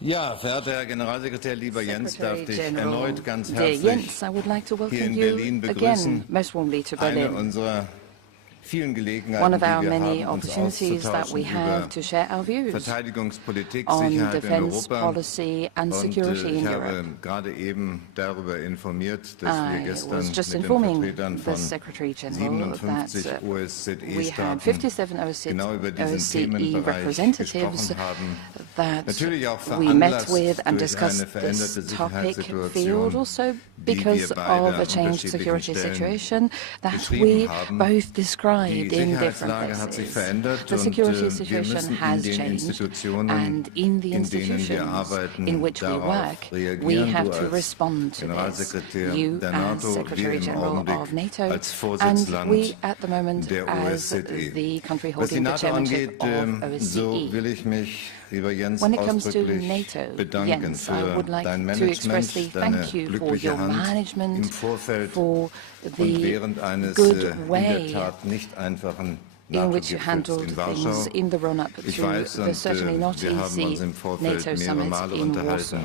Ja, verehrter Herr Generalsekretär, lieber Jens, darf dich erneut ganz Dear herzlich Jens, I would like to hier welcome in you Berlin begrüßen. again most warmly to Eine Berlin. unserer vielen One Gelegenheiten, of die our wir many haben, uns opportunities that we auszutauschen have über to share our views Verteidigungspolitik, on Sicherheit in defense Europa. policy and Und security ich in habe Europe. gerade eben darüber informiert, dass wir I gestern was just mit den informing Vertretern the von Secretary General 57 that we had OSZE-Staaten 57 genau über diesen OSCE Themenbereich representatives gesprochen haben. that Natürlich auch we met veranlasst with and durch eine discussed veränderte this topic field, Sicherheitssituation, also die because wir beide of a an changed unterschiedlichen security Stellen situation that beschrieben we haben. both Die described in different Sicherheitslage hat sich places. verändert The und security wir situation müssen in has den changed, Institutionen, and in the in denen wir institutions arbeiten, in which we darauf work, we reagieren. have Du to als respond to this. Generalsekretär You der as NATO, wir Secretary im General Augenblick of NATO, als and Vorsitzland we at the moment der as OSZE. the country Was die holding the NATO chairmanship angeht, of so OSCE. will ich mich, lieber Jens, When it comes to ausdrücklich NATO, bedanken Jens, I für would like dein to Management, expressly deine thank you for glückliche your Hand im management, Vorfeld for und the während eines good in way der Tat nicht einfachen in which you NATO-Gipfels handled in things Warschau. in the run-up Ich to weiß, the und certainly not wir haben uns easy im Vorfeld NATO mehrere summit Male in unterhalten, Warsaw.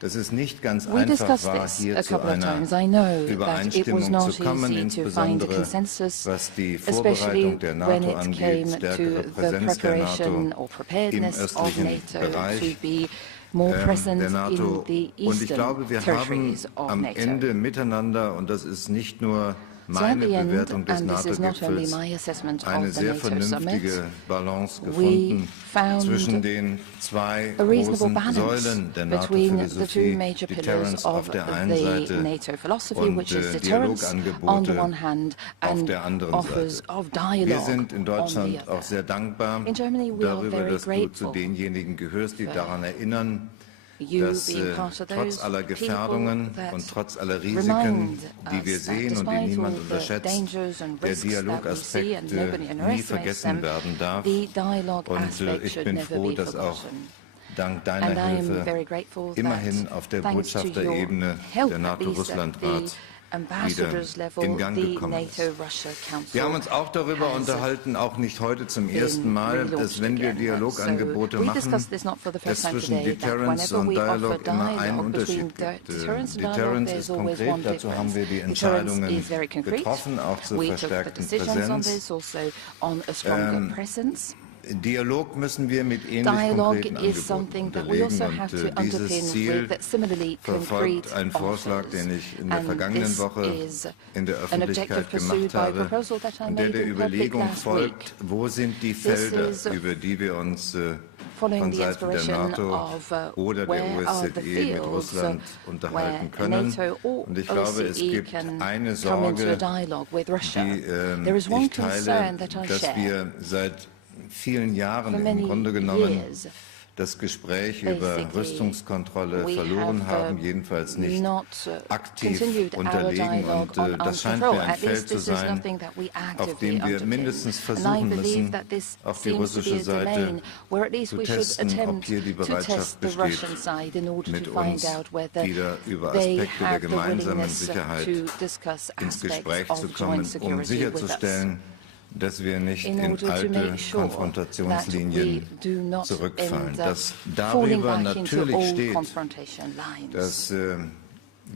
dass es nicht ganz We einfach discussed war, this hier a zu couple of einer times. I know that it was Übereinstimmung not zu kommen, easy to find a insbesondere consensus, was die especially Vorbereitung der when NATO it angeht, came stärkere to the Präsenz der preparation NATO or im preparedness of östlichen NATO to Bereich be more present der NATO. in the Und ich glaube, eastern wir haben territories of am NATO. Ende miteinander, und das ist nicht nur So at meine the end, Bewertung des and this is not only NATO-Gipfels, my assessment eine of the sehr NATO summit, vernünftige Balance we gefunden found zwischen den zwei a reasonable großen balance Säulen der between the two NATO-Philosophie, major pillars Deterrence of auf der einen the Seite NATO philosophy, und which is deterrence on the Dialogangebote one hand auf and der anderen offers Seite. of Wir dialogue sind in on the Deutschland other. auch sehr dankbar In Germany, we are darüber, very dass du zu grateful denjenigen gehörst, die daran erinnern, you dass being part of trotz those aller people Gefährdungen that und trotz aller Risiken, remind die wir us that sehen und die despite niemand all the unterschätzt, dangers and der risks that we see Dialogaspekt and nobody nie underestimates vergessen them, werden darf. the dialogue Und aspect ich should bin never froh, be dass auch forgotten. dank deiner And I am Hilfe very grateful immerhin that auf der thanks to your Botschafterebene help, der at least at NATO-Russland-Rat the ambassadors level, in Gang the gekommen ist. NATO-Russia Council Wir haben uns auch darüber has unterhalten, auch nicht heute zum ersten Mal, relaunched dass wenn wir again. Dialogangebote So we machen, discussed this not for the first es time zwischen today, that Deterrence whenever und we offer Dialog immer einen dialogue Unterschied between gibt. deterrence and dialogue, Deterrence there's ist always konkret, one dazu haben wir die difference. Deterrence Entscheidungen is very concrete. getroffen, auch zur We took the verstärkten decisions on Präsenz. this, also on a stronger presence. Dialog müssen wir mit ähnlich Dialogue konkreten is Angeboten something that we unterlegen also have to und dieses underpin Ziel with similarly verfolgt concrete ein Vorschlag, offers. den ich in der And vergangenen this Woche is in der an objective Öffentlichkeit pursued gemacht by a habe proposal that I und der made in public Überlegung last folgt, week. wo sind die Felder, über die wir uns Following von the Seiten der inspiration NATO of oder der where are the OSZE mit fields Russland unterhalten where können. NATO or Und ich glaube, es OSCE gibt can eine come into a Sorge, dialogue with Russia. die There is one ich teile, concern that I dass share. wir seit vielen Jahren For im many Grunde genommen years, das Gespräch über basically, Rüstungskontrolle we verloren have, haben, jedenfalls nicht not aktiv continued our unterlegen. dialogue Und on arms das scheint control. mir ein At least Feld zu this is sein, nothing that we auf actively dem wir underpin. mindestens And I versuchen believe müssen, that this auf die seems to be russische a Seite domain where at least zu we should testen, ob attempt hier die to Bereitschaft test the besteht, Russian side in order mit to find uns out whether wieder über they Aspekte der have the gemeinsamen willingness Sicherheit to discuss ins Gespräch aspects zu of kommen, joint um security with us. sicherzustellen, dass wir nicht In in order to alte make sure that Konfrontationslinien we do not zurückfallen. end Dass falling darüber back into natürlich old steht, confrontation lines. dass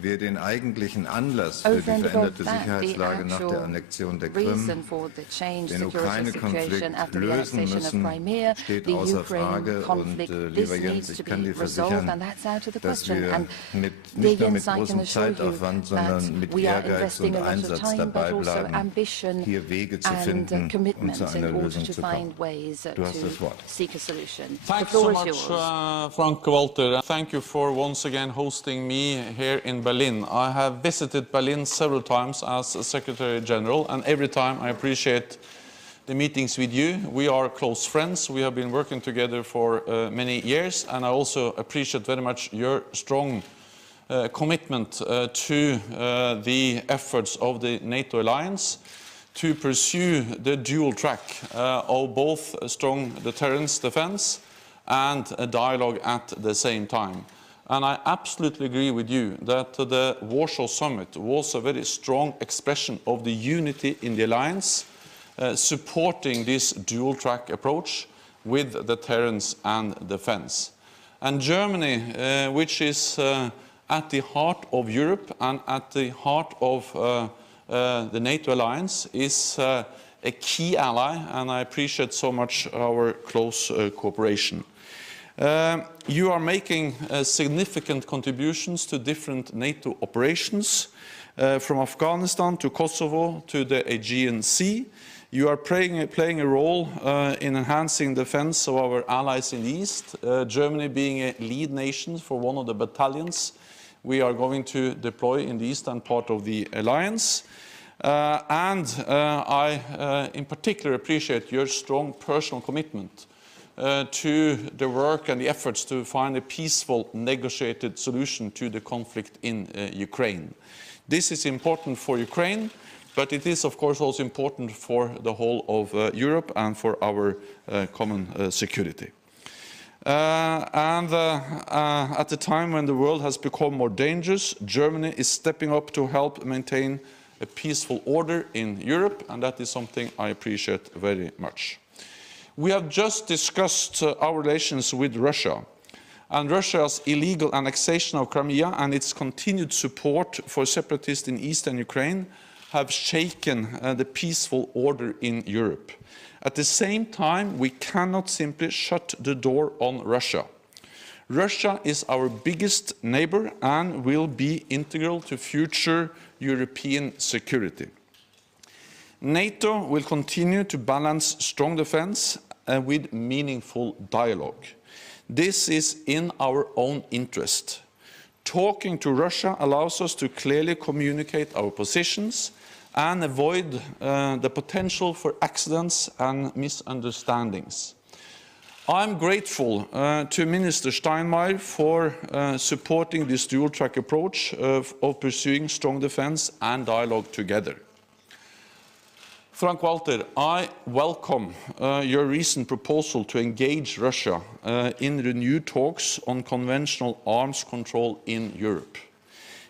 wir den eigentlichen Anlass für die Over and above veränderte that, Sicherheitslage nach der the Annexion der reason Krim, for the changed den security situation Ukraine-Konflikt after the lösen annexation of müssen, Crimea, steht the außer Ukraine Frage. Und conflict, lieber this Jens, needs to ich kann be dir resolved, versichern, and that's out of the dass question. wir And nicht nur mit I can großem assure you Zeitaufwand, that sondern mit we are Ehrgeiz investing und a lot of Einsatz time, but dabei also bleiben, ambition hier Wege zu and finden und commitment zu einer in order Lösung to zu kommen. find ways Du hast das to Wort. seek a solution. The Thanks so floor much, is yours. Frank-Walter. Thank you for once again hosting me here in Berlin. I have visited Berlin several times as a Secretary General, and every time I appreciate the meetings with you. We are close friends. We have been working together for many years, and I also appreciate very much your strong commitment to the efforts of the NATO alliance to pursue the dual track of both strong deterrence defense and a dialogue at the same time. And I absolutely agree with you that the Warsaw Summit was a very strong expression of the unity in the alliance, supporting this dual-track approach with deterrence and defense. And Germany, which is at the heart of Europe and at the heart of the NATO alliance, is a key ally, and I appreciate so much our close cooperation. You are making significant contributions to different NATO operations, from Afghanistan to Kosovo to the Aegean Sea. You are playing a role in enhancing defense of our allies in the East, Germany being a lead nation for one of the battalions we are going to deploy in the eastern part of the alliance. I in particular appreciate your strong personal commitment to the work and the efforts to find a peaceful, negotiated solution to the conflict in Ukraine. This is important for Ukraine, but it is of course also important for the whole of Europe and for our common security. At the time when the world has become more dangerous, Germany is stepping up to help maintain a peaceful order in Europe, and that is something I appreciate very much. We have just discussed our relations with Russia, and Russia's illegal annexation of Crimea and its continued support for separatists in eastern Ukraine have shaken the peaceful order in Europe. At the same time, we cannot simply shut the door on Russia. Russia is our biggest neighbor and will be integral to future European security. NATO will continue to balance strong defense with meaningful dialogue. This is in our own interest. Talking to Russia allows us to clearly communicate our positions and avoid the potential for accidents and misunderstandings. I'm grateful to Minister Steinmeier for supporting this dual-track approach of pursuing strong defense and dialogue together. Frank-Walter, I welcome your recent proposal to engage Russia in renewed talks on conventional arms control in Europe.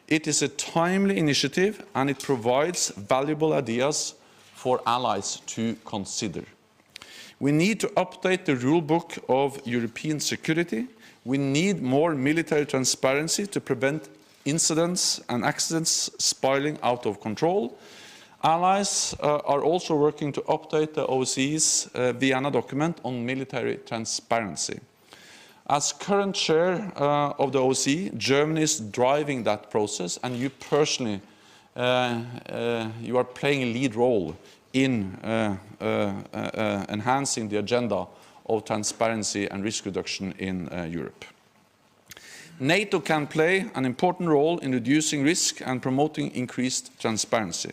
It is a timely initiative and it provides valuable ideas for allies to consider. We need to update the rulebook of European security. We need more military transparency to prevent incidents and accidents spiraling out of control. Allies are also working to update the OSCE's Vienna document on military transparency. As current chair of the OSCE, Germany is driving that process, and you personally, you are playing a lead role in enhancing the agenda of transparency and risk reduction in Europe. NATO can play an important role in reducing risk and promoting increased transparency.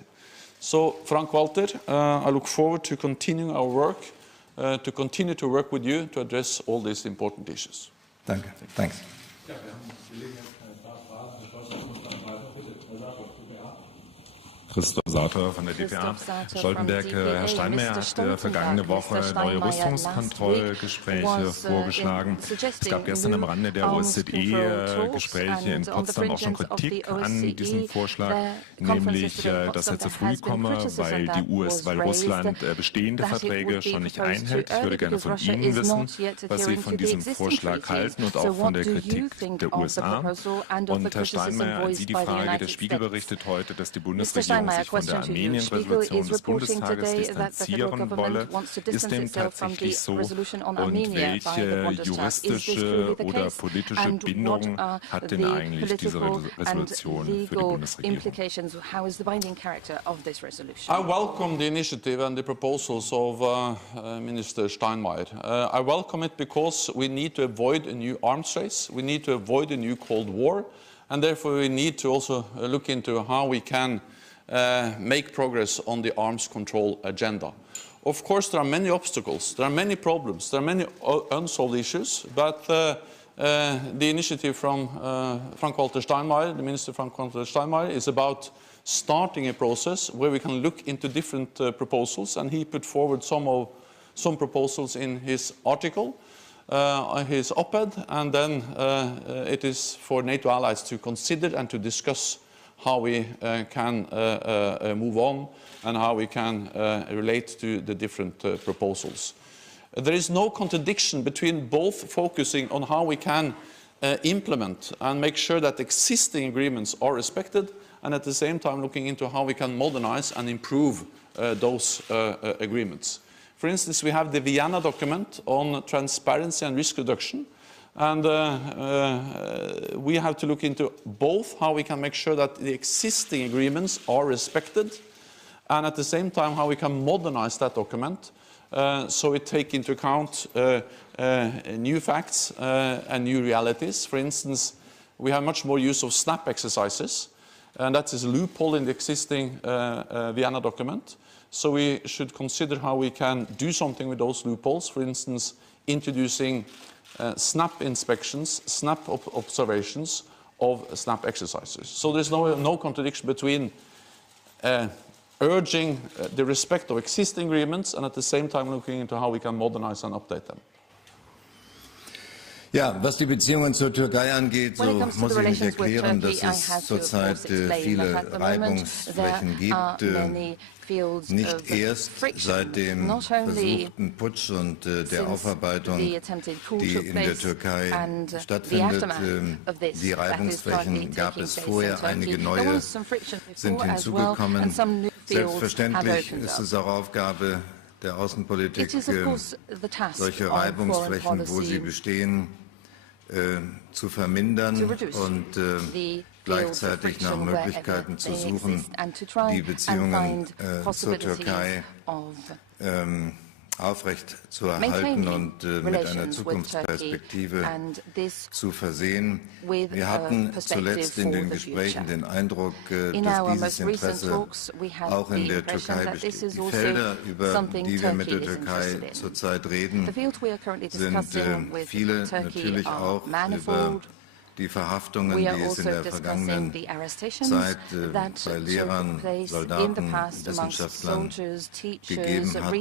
So, Frank-Walter, I look forward to continuing our work, to continue to work with you to address all these important issues. Danke. Thanks. Christoph Sater von der DPA. Stoltenberg, Herr Steinmeier hat vergangene Woche neue Rüstungskontrollgespräche vorgeschlagen. Es gab gestern am Rande der OSZE-Gespräche in Potsdam auch schon Kritik an diesem Vorschlag, nämlich, dass er zu früh komme, weil Russland bestehende Verträge schon nicht einhält. Ich würde gerne von Ihnen wissen, was Sie von diesem Vorschlag halten und auch von der Kritik der USA. Und Herr Steinmeier, an Sie die Frage, der Spiegel berichtet heute, dass die Bundesregierung sich von der Armenien-Resolution des Bundestages distanzieren wolle. Ist dem tatsächlich so? Und welche juristische oder politische Bindung hat denn eigentlich diese Resolution für die Bundesregierung? I welcome the initiative and the proposals of Minister Steinmeier. I welcome it because we need to avoid a new arms race, we need to avoid a new Cold War, and therefore we need to also look into how we can make progress on the arms control agenda. Of course, there are many obstacles, there are many problems, there are many unsolved issues, but the initiative from Frank-Walter Steinmeier, the Minister Frank-Walter Steinmeier, is about starting a process where we can look into different proposals, and he put forward some proposals in his article, his op-ed, and then it is for NATO allies to consider and to discuss how we can move on and how we can relate to the different proposals. There is no contradiction between both focusing on how we can implement and make sure that existing agreements are respected, and at the same time looking into how we can modernize and improve those agreements. For instance, we have the Vienna document on transparency and risk reduction, and we have to look into both how we can make sure that the existing agreements are respected, and at the same time how we can modernize that document so it take into account new facts and new realities. For instance, we have much more use of SNAP exercises, and that is a loophole in the existing Vienna document. So we should consider how we can do something with those loopholes, for instance, introducing SNAP inspections, SNAP observations of SNAP exercises. So there's no contradiction between urging the respect of existing agreements and at the same time looking into how we can modernize and update them. Ja, was die Beziehungen zur Türkei angeht, so muss ich mich erklären, dass es zurzeit viele Reibungsflächen gibt. Nicht erst seit dem versuchten Putsch und der Aufarbeitung, die in der Türkei stattfindet. Die Reibungsflächen gab es vorher, einige neue sind hinzugekommen. Selbstverständlich ist es auch Aufgabe der Außenpolitik, solche Reibungsflächen, wo sie bestehen, zu vermindern und gleichzeitig nach Möglichkeiten zu suchen, die Beziehungen zur Türkei aufrecht zu erhalten und mit einer Zukunftsperspektive zu versehen. Wir hatten zuletzt in den Gesprächen den Eindruck, dass dieses Interesse auch in der Türkei besteht. Die Felder, über die wir mit der Türkei zurzeit reden, sind viele, natürlich auch über die Verhaftungen, die es in der vergangenen Zeit bei Lehrern, Soldaten, Wissenschaftlern gegeben hat,